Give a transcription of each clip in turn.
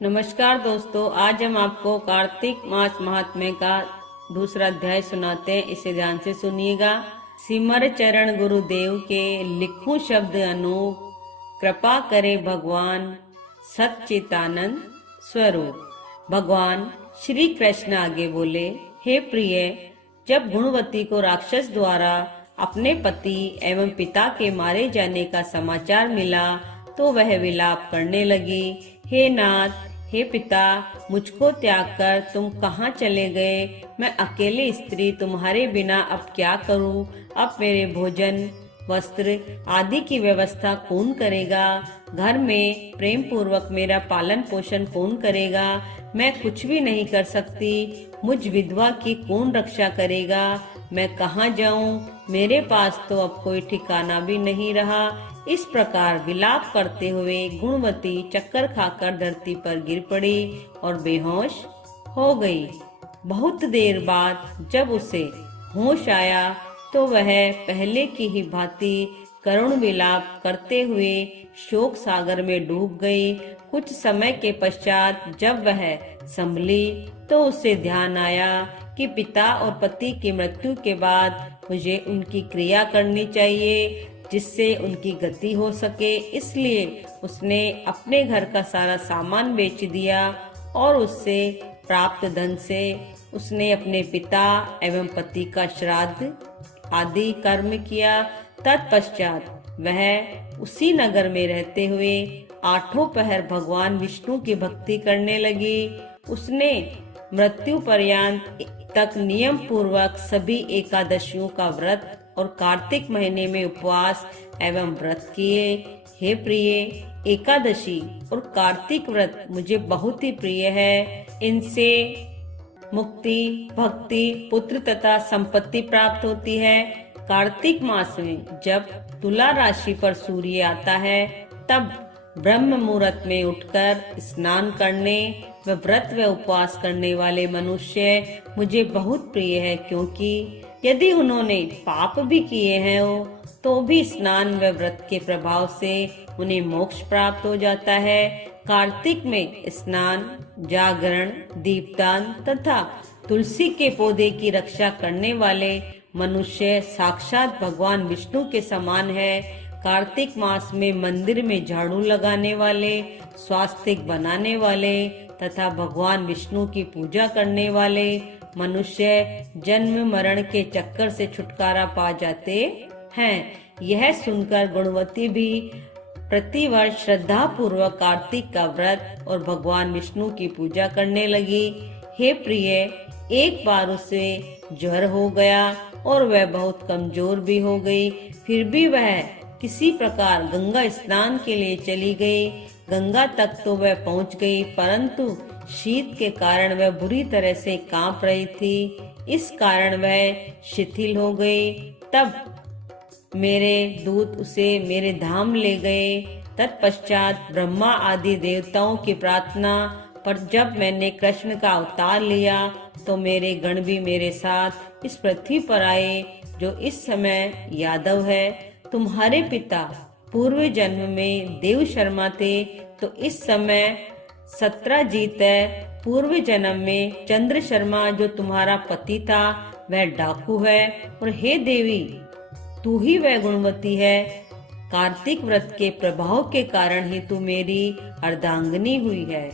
नमस्कार दोस्तों, आज हम आपको कार्तिक मास महात्म्य का दूसरा अध्याय सुनाते हैं। इसे ध्यान से सुनिएगा। सिमर चरण गुरुदेव के लिखूं शब्द अनूप, कृपा करे भगवान सच्चिदानंद स्वरूप। भगवान श्री कृष्ण आगे बोले, हे प्रिय, जब गुणवती को राक्षस द्वारा अपने पति एवं पिता के मारे जाने का समाचार मिला तो वह विलाप करने लगी। हे नाथ, हे पिता, मुझको त्याग कर तुम कहाँ चले गए? मैं अकेली स्त्री तुम्हारे बिना अब क्या करूं? अब मेरे भोजन, वस्त्र आदि की व्यवस्था कौन करेगा? घर में प्रेम पूर्वक मेरा पालन पोषण कौन करेगा? मैं कुछ भी नहीं कर सकती। मुझ विधवा की कौन रक्षा करेगा? मैं कहाँ जाऊं? मेरे पास तो अब कोई ठिकाना भी नहीं रहा। इस प्रकार विलाप करते हुए गुणवती चक्कर खाकर धरती पर गिर पड़ी और बेहोश हो गई। बहुत देर बाद जब उसे होश आया तो वह पहले की ही भांति करुण विलाप करते हुए शोक सागर में डूब गई। कुछ समय के पश्चात जब वह संभली तो उसे ध्यान आया कि पिता और पति की मृत्यु के बाद मुझे उनकी क्रिया करनी चाहिए जिससे उनकी गति हो सके। इसलिए उसने अपने घर का सारा सामान बेच दिया और उससे प्राप्त धन से उसने अपने पिता एवं पति का श्राद्ध आदि कर्म किया। तत्पश्चात वह उसी नगर में रहते हुए आठों पहर भगवान विष्णु की भक्ति करने लगी। उसने मृत्यु पर्यंत तक नियम पूर्वक सभी एकादशियों का व्रत और कार्तिक महीने में उपवास एवं व्रत किए। हे प्रिय, एकादशी और कार्तिक व्रत मुझे बहुत ही प्रिय है। इनसे मुक्ति, भक्ति, पुत्र तथा संपत्ति प्राप्त होती है। कार्तिक मास में जब तुला राशि पर सूर्य आता है तब ब्रह्म मुहूर्त में उठकर स्नान करने व व्रत व उपवास करने वाले मनुष्य मुझे बहुत प्रिय है, क्योंकि यदि उन्होंने पाप भी किए हैं तो भी स्नान व व्रत के प्रभाव से उन्हें मोक्ष प्राप्त हो जाता है। कार्तिक में स्नान, जागरण, दीपदान तथा तुलसी के पौधे की रक्षा करने वाले मनुष्य साक्षात भगवान विष्णु के समान है। कार्तिक मास में मंदिर में झाड़ू लगाने वाले, स्वास्तिक बनाने वाले तथा भगवान विष्णु की पूजा करने वाले मनुष्य जन्म मरण के चक्कर से छुटकारा पा जाते हैं। यह सुनकर गुणवती भी प्रतिवर्ष श्रद्धा पूर्वक कार्तिक का व्रत और भगवान विष्णु की पूजा करने लगी। हे प्रिय, एक बार उसे ज्वर हो गया और वह बहुत कमजोर भी हो गई। फिर भी वह किसी प्रकार गंगा स्नान के लिए चली गई। गंगा तक तो वह पहुंच गई, परंतु शीत के कारण वह बुरी तरह से कांप रही थी। इस कारण वह शिथिल हो गई। तब मेरे दूत उसे मेरे धाम ले गए। तत्पश्चात ब्रह्मा आदि देवताओं की प्रार्थना पर जब मैंने कृष्ण का अवतार लिया तो मेरे गण भी मेरे साथ इस पृथ्वी पर आए, जो इस समय यादव है। तुम्हारे पिता पूर्व जन्म में देव शर्मा थे तो इस समय सत्रजीत है। पूर्व जन्म में चंद्र शर्मा जो तुम्हारा पति था वह डाकू है। और हे देवी, तू ही वह गुणवती है। कार्तिक व्रत के प्रभाव के वरण ही तू मेरी अर्धांगिनी हुई है।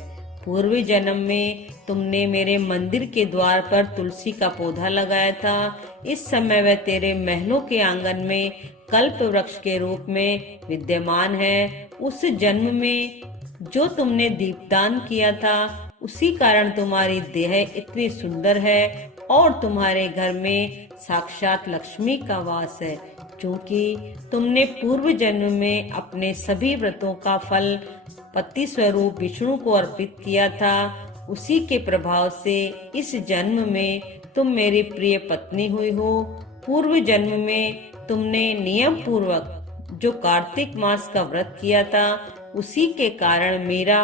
पूर्व जन्म में तुमने मेरे मंदिर के द्वार पर तुलसी का पौधा लगाया था। इस समय वह तेरे महलों के आंगन में कल्प वृक्ष के रूप में विद्यमान है। उस जन्म में जो तुमने दीपदान किया था उसी कारण तुम्हारी देह इतनी सुंदर है और तुम्हारे घर में साक्षात लक्ष्मी का वास है, क्योंकि तुमने पूर्व जन्म में अपने सभी व्रतों का फल पति स्वरूप विष्णु को अर्पित किया था। उसी के प्रभाव से इस जन्म में तुम मेरी प्रिय पत्नी हुई हो। पूर्व जन्म में तुमने नियम पूर्वक जो कार्तिक मास का व्रत किया था उसी के कारण मेरा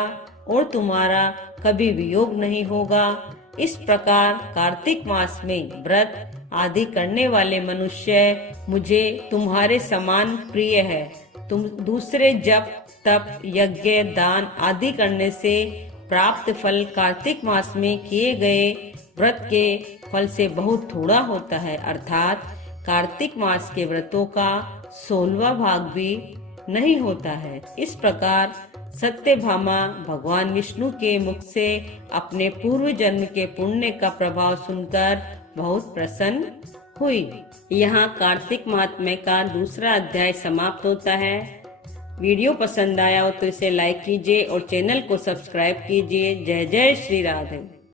और तुम्हारा कभी वियोग नहीं होगा। इस प्रकार कार्तिक मास में व्रत आदि करने वाले मनुष्य मुझे तुम्हारे समान प्रिय है। तुम दूसरे जप, तप, यज्ञ, दान आदि करने से प्राप्त फल कार्तिक मास में किए गए व्रत के फल से बहुत थोड़ा होता है, अर्थात कार्तिक मास के व्रतों का 16वां भाग भी नहीं होता है। इस प्रकार सत्यभामा भगवान विष्णु के मुख से अपने पूर्व जन्म के पुण्य का प्रभाव सुनकर बहुत प्रसन्न हुई। यहाँ कार्तिक माहात्म्य का दूसरा अध्याय समाप्त होता है। वीडियो पसंद आया हो तो इसे लाइक कीजिए और चैनल को सब्सक्राइब कीजिए। जय जय श्री राधे।